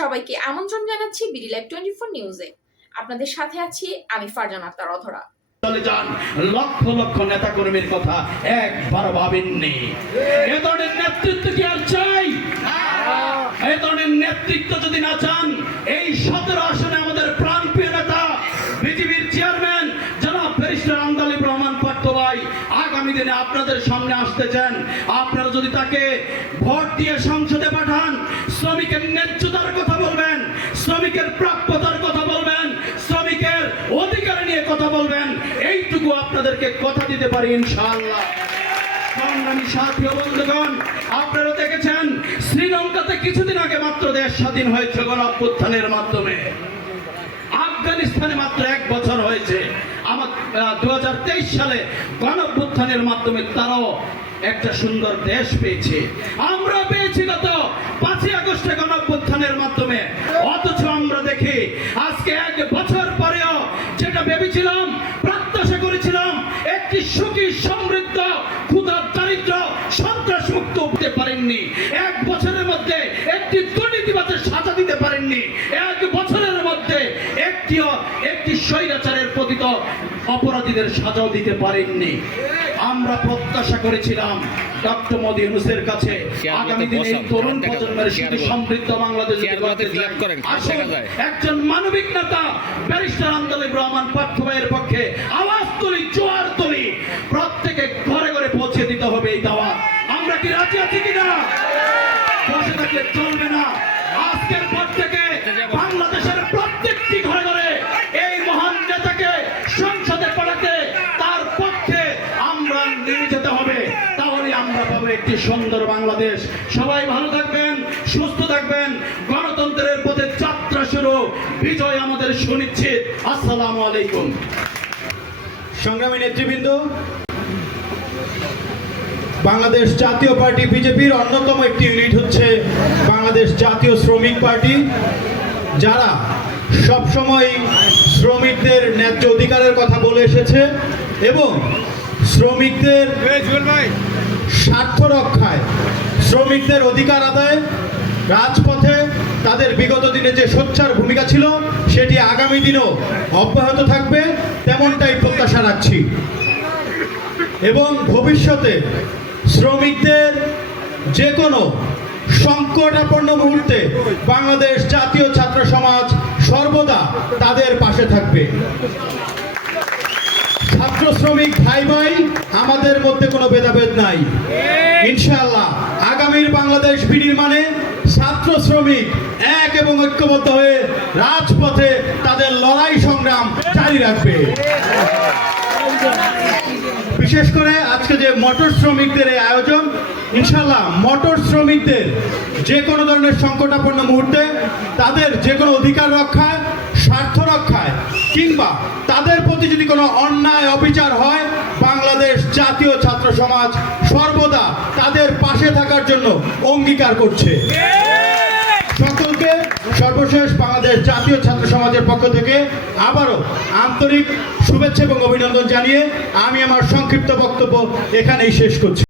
সবাইকে আমন্ত্রণ জানাচ্ছি বিডি লাইভ টোয়েন্টি ফোর নিউজে। আপনাদের সাথে আছি আমি ফারজান আক্তার অধরা। চলে যান লক্ষ লক্ষ নেতা কর্মীর কথা একবার ভাবেননি। নেতৃত্ব কি আর চাই? নেতৃত্ব যদি না চান, এই সতেরো আসনে আমাদের নেতা চেয়ারম্যান, জনাব রহমান আগামী দিনে আপনাদের সামনে আসতে চান। আপনারা যদি তাকে ভোট দিয়ে সংসদে পাঠান, শ্রমিকের ন্যায্যতার কথা শ্রমিকের প্রাপ্যতার কথা বলবেন, শ্রমিকের অধিকার নিয়ে কথা বলবেন, এইটুকু আপনাদেরকে কথা দিতে পারি ইনশাআল্লাহ। বন্ধুগণ, আপনারা দেখেছেন, শ্রীলঙ্কাতে কিছুদিন আগে মাত্র দেশ স্বাধীন হয়েছে গণ অভ্যুত্থানের মাধ্যমে। আফগানিস্তানে মাত্র এক বছর হয়েছে। আমার দু সালে গণ অভ্যুত্থানের মাধ্যমে তারাও একটা সুন্দর দেশ পেয়েছে। আমরা পেয়েছি গত পাঁচই আগস্টে গণ অভ্যুত্থানের মাধ্যমে অথচ আমরা দেখি আজকে এক বছর পরেও যেটা ভেবেছিলাম, প্রত্যাশা করেছিলাম, একটি সুখী, সমৃদ্ধ, ক্ষুধার, দারিদ্র সন্ত্রাস মুক্ত হতে পারেননি। এক বছরের মধ্যে একটি দুর্নীতিবাদের সাজা দিতে পারেননি। এক বছরের মধ্যে একটিও একটি স্বৈরাচারের পতিত অপরাধীদের সাজাও দিতে পারেননি। আমরা প্রত্যাশা করেছিলাম ডক্টর মোদী ইউনুসের কাছে আগামী দিনে তরুণ প্রজন্মের সুখী সমৃদ্ধ বাংলাদেশ। একজন মানবিক নেতা ব্যারিস্টার আন্দোলন রহমান পার্থভাইয়ের পক্ষে আওয়াজ তুলি জোয়ার তুলি। প্রত্যেকে ঘরে ঘরে পৌঁছে দিতে হবে এই দাওয়াত আমরা কি রাজি আছি কিনা? বসে থাকলে চলবে না। আজকের পর থেকে বাংলাদেশের প্রত্যেকটি ঘরে ঘরে এই মহান নেতাকে সংসদে পাঠাতে তার পক্ষে আমরা তাহলে একটি সুন্দর বাংলাদেশ। সবাই ভালো থাকবেন, সুস্থ থাকবেন। গণতন্ত্রের পথে যাত্রা শুরু। বিজয় আমাদের সুনিশ্চিত। আসসালামু আলাইকুম। সংগ্রামী নেতৃবৃন্দ, বাংলাদেশ জাতীয় পার্টি বিজেপির অন্যতম একটি ইউনিট হচ্ছে বাংলাদেশ জাতীয় শ্রমিক পার্টি। যারা সবসময় শ্রমিকদের ন্যায্য অধিকারের কথা বলে এসেছে এবং শ্রমিকদের স্বার্থ রক্ষায়, শ্রমিকদের অধিকার আদায়, রাজপথে তাদের বিগত দিনে যে সোচ্চার ভূমিকা ছিল, সেটি আগামী দিনেও অব্যাহত থাকবে, তেমনটাই প্রত্যাশা রাখছি। এবং ভবিষ্যতে শ্রমিকদের যে কোনো সংকটাপন্ন মুহূর্তে বাংলাদেশ জাতীয় ছাত্র সমাজ সর্বদা তাদের পাশে থাকবে। শ্রমিক ভাই ভাই আমাদের মধ্যে কোনো ভেদাভেদ নাই। ইনশাআল্লাহ আগামীর বাংলাদেশ বিনির্মাণে ছাত্র শ্রমিক এক এবং ঐক্যবদ্ধ হয়ে রাজপথে তাদের লড়াই সংগ্রাম জারি রাখবে। বিশেষ করে আজকে যে মোটর শ্রমিকদের এই আয়োজন ইনশাল্লাহ মোটর শ্রমিকদের যে কোনো ধরনের সংকটাপন্ন মুহূর্তে তাদের যে কোনো অধিকার রক্ষায় স্বার্থ রক্ষায় কিংবা যদি কোনো অন্যায় অবিচার হয়, বাংলাদেশ জাতীয় ছাত্র সমাজ সর্বদা তাদের পাশে থাকার জন্য অঙ্গীকার করছে। সকলকে সর্বশেষ বাংলাদেশ জাতীয় ছাত্র সমাজের পক্ষ থেকে আবারও আন্তরিক শুভেচ্ছা এবং অভিনন্দন জানিয়ে আমি আমার সংক্ষিপ্ত বক্তব্য এখানেই শেষ করছি।